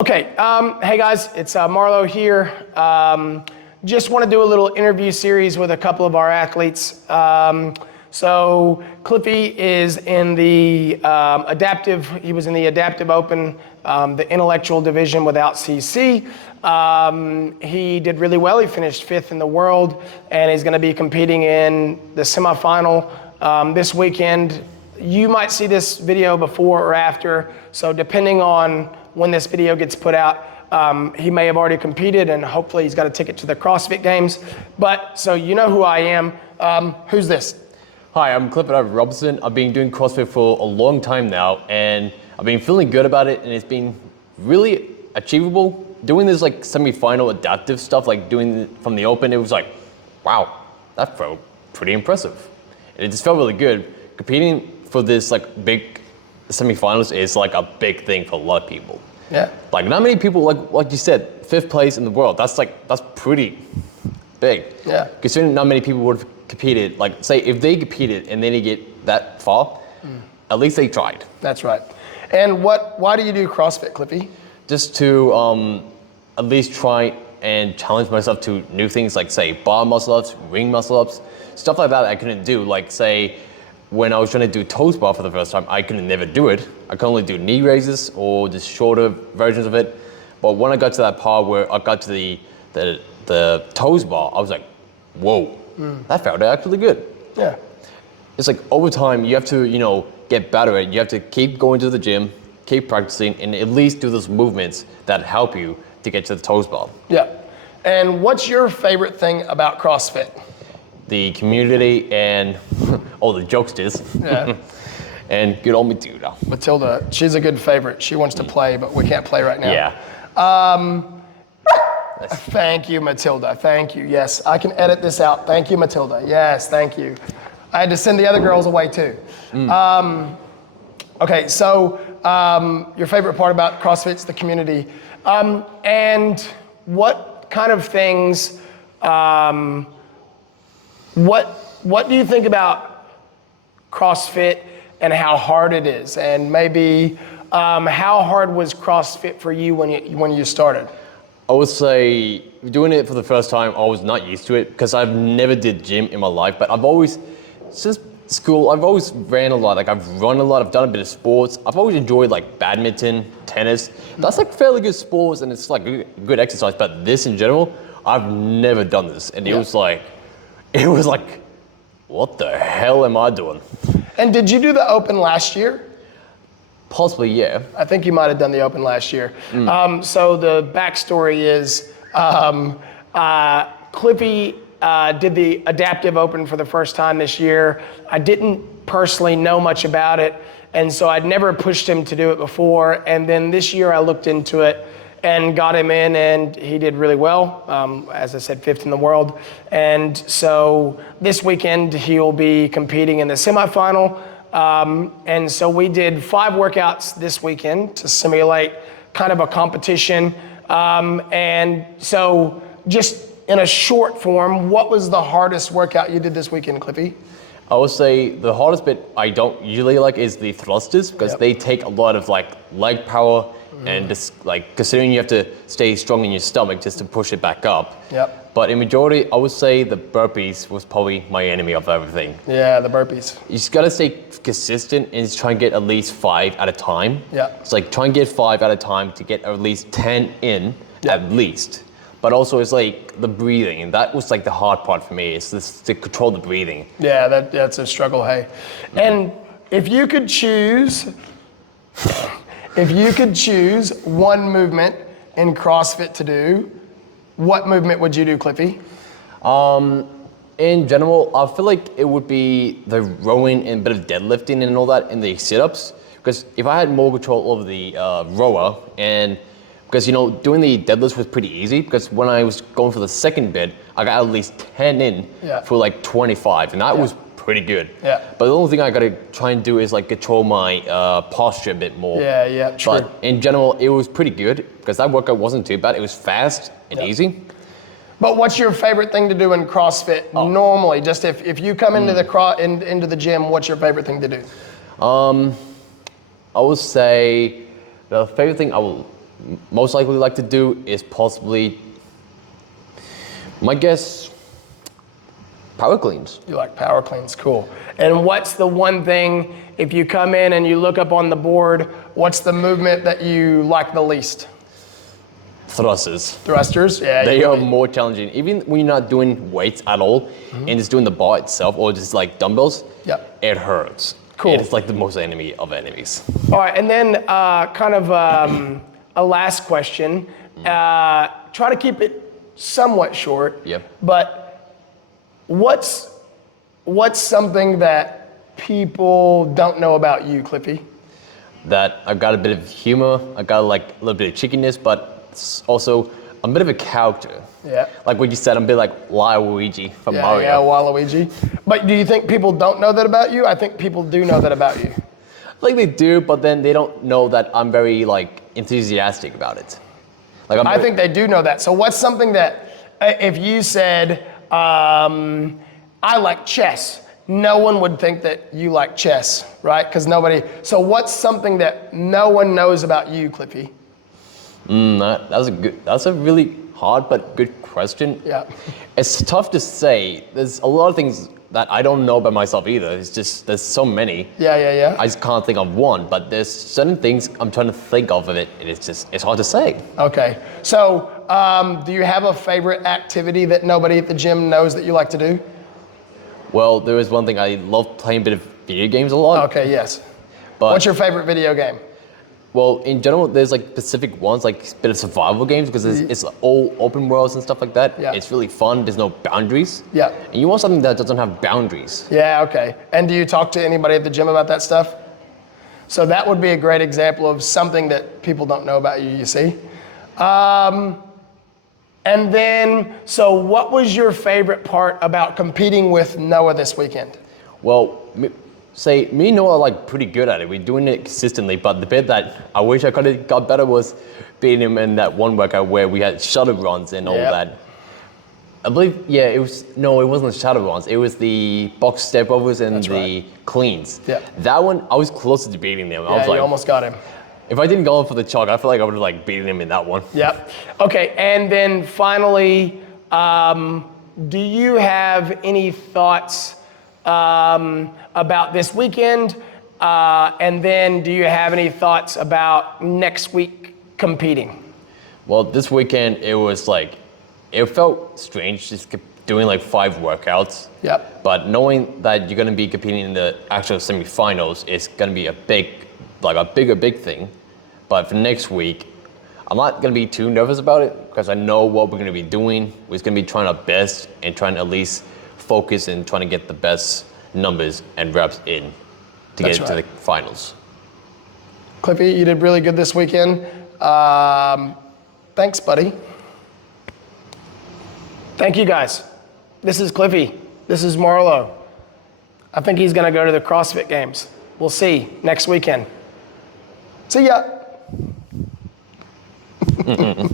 Okay, hey guys, it's Marlo here. Just want to do a little interview series with a couple of our athletes. So Cliffy is in the he was in the Adaptive Open, the intellectual division without CC. He did really well. He finished 5th in the world, and he's going to be competing in the semifinal this weekend. You might see this video before or after, so depending on when this video gets put out, he may have already competed, and hopefully he's got a ticket to the CrossFit Games. But, so you know who I am. Who's this? Hi, I'm Cliffy Robinson. I've been doing CrossFit for a long time now, and I've been feeling good about it, and it's been really achievable. Doing this like semi-final adaptive stuff, like doing it from the open, it was like, wow, that felt pretty impressive. And it just felt really good. Competing for this like big semi-finals is like a big thing for a lot of people. Yeah. Like not many people, like you said, 5th place in the world. That's pretty big. Yeah. Considering not many people would have competed. Like say if they competed and then they get that far, at least they tried. That's right. And why do you do CrossFit, Cliffy? Just to at least try and challenge myself to new things, like say bar muscle ups, ring muscle ups, stuff like that I couldn't do. Like say when I was trying to do toes bar for the first time, I could never do it. I could only do knee raises or just shorter versions of it. But when I got to that part where I got to the toes bar, I was like, whoa, that felt actually good. Yeah. It's like over time, you have to, get better at it. You have to keep going to the gym, keep practicing, and at least do those movements that help you to get to the toes bar. Yeah. And what's your favorite thing about CrossFit? The community and all the jokesters. Yeah. And good old Matilda. Matilda, she's a good favorite. She wants to play, but we can't play right now. Yeah. Thank you, Matilda. Thank you. Yes, I can edit this out. Thank you, Matilda. Yes, thank you. I had to send the other girls away too. Okay, so your favorite part about CrossFit's the community. And what kind of things, what do you think about CrossFit and how hard it is? And maybe how hard was CrossFit for you when you started? I would say doing it for the first time, I was not used to it because I've never did gym in my life, but I've always, since school, I've always ran a lot. Like I've run a lot, I've done a bit of sports. I've always enjoyed like badminton, tennis. That's like fairly good sports and it's like good exercise, but this in general, I've never done this. And it was like, what the hell am I doing? And did you do the Open last year? Possibly, yeah. I think you might have done the Open last year. So the backstory is Cliffy did the Adaptive Open for the first time this year. I didn't personally know much about it, and so I'd never pushed him to do it before. And then this year I looked into it and got him in, and he did really well. As I said, 5th in the world. And so this weekend he'll be competing in the semifinal. And so we did 5 workouts this weekend to simulate kind of a competition. And so just in a short form, what was the hardest workout you did this weekend, Cliffy? I would say the hardest bit I don't usually like is the thrusters because they take a lot of like leg power and just like considering you have to stay strong in your stomach just to push it back up. Yep. But in majority, I would say the burpees was probably my enemy of everything. Yeah, the burpees. You just gotta stay consistent and just try and get at least 5 at a time. Yeah. It's like try and get 5 at a time to get at least 10 in at least. But also it's like the breathing, and that was like the hard part for me, is this, to control the breathing. Yeah, that's a struggle, hey. And if you could choose one movement in CrossFit to do, what movement would you do, Cliffy? In general, I feel like it would be the rowing and a bit of deadlifting and all that, and the sit-ups. Because if I had more control over the rower, and because doing the deadlifts was pretty easy, because when I was going for the second bit, I got at least 10 in for like 25, and that was pretty good. Yeah. But the only thing I gotta try and do is like control my posture a bit more. Yeah, true. But in general, it was pretty good, because that workout wasn't too bad. It was fast and easy. But what's your favorite thing to do in CrossFit normally? Just if you come into into the gym, what's your favorite thing to do? I would say the favorite thing I will most likely like to do is possibly, my guess, power cleans. You like power cleans, cool. And what's the one thing, if you come in and you look up on the board, what's the movement that you like the least? Thrusters. Thrusters, yeah. They are more challenging. Even when you're not doing weights at all and just doing the bar itself or just like dumbbells, it hurts. Cool. It's like the most enemy of enemies. All right, and then kind of a last question. Try to keep it somewhat short. Yep. But what's something that people don't know about you, Cliffy? That I've got a bit of humor, I got like a little bit of cheekiness, but it's also a bit of a character. Yeah. Like what you said, I'm a bit like Waluigi from Mario. Yeah, Waluigi. But do you think people don't know that about you? I think people do know that about you. Like they do, but then they don't know that I'm very like enthusiastic about it. Like I think they do know that. So what's something that, if you said, I like chess, no one would think that you like chess, right? Because nobody, so what's something that no one knows about you, Cliffy? That's a really hard but good question. Yeah. It's tough to say. There's a lot of things that I don't know about myself either. It's just, there's so many. Yeah. I just can't think of one, but there's certain things I'm trying to think of it, and it's hard to say. Okay. So, do you have a favorite activity that nobody at the gym knows that you like to do? Well, there is one thing, I love playing a bit of video games a lot. Okay, yes. But What's your favorite video game? Well, in general, there's like specific ones, like a bit of survival games, because it's all open worlds and stuff like that. Yeah. It's really fun. There's no boundaries. Yeah. And you want something that doesn't have boundaries. Yeah, okay. And do you talk to anybody at the gym about that stuff? So that would be a great example of something that people don't know about you, you see? And then, so what was your favorite part about competing with Noah this weekend? Well, me and Noah are like pretty good at it. We're doing it consistently, but the bit that I wish I could have got better was beating him in that one workout where we had shuttle runs and all that. I believe, it wasn't the shuttle runs. It was the box step overs and the cleans. Yeah. That one, I was closer to beating them. I was Yeah, like, you almost got him. if I didn't go for the chalk, I feel like I would have like beaten him in that one. Yep. Okay, and then finally, do you have any thoughts about this weekend? And then do you have any thoughts about next week competing? Well, this weekend, it felt strange just doing like 5 workouts. Yep. But knowing that you're going to be competing in the actual semifinals is going to be a big thing. But for next week, I'm not going to be too nervous about it because I know what we're going to be doing. We're going to be trying our best and trying to at least focus and trying to get the best numbers and reps in to get into the finals. Cliffy, you did really good this weekend. Thanks, buddy. Thank you, guys. This is Cliffy. This is Marlo. I think he's going to go to the CrossFit Games. We'll see next weekend. See ya.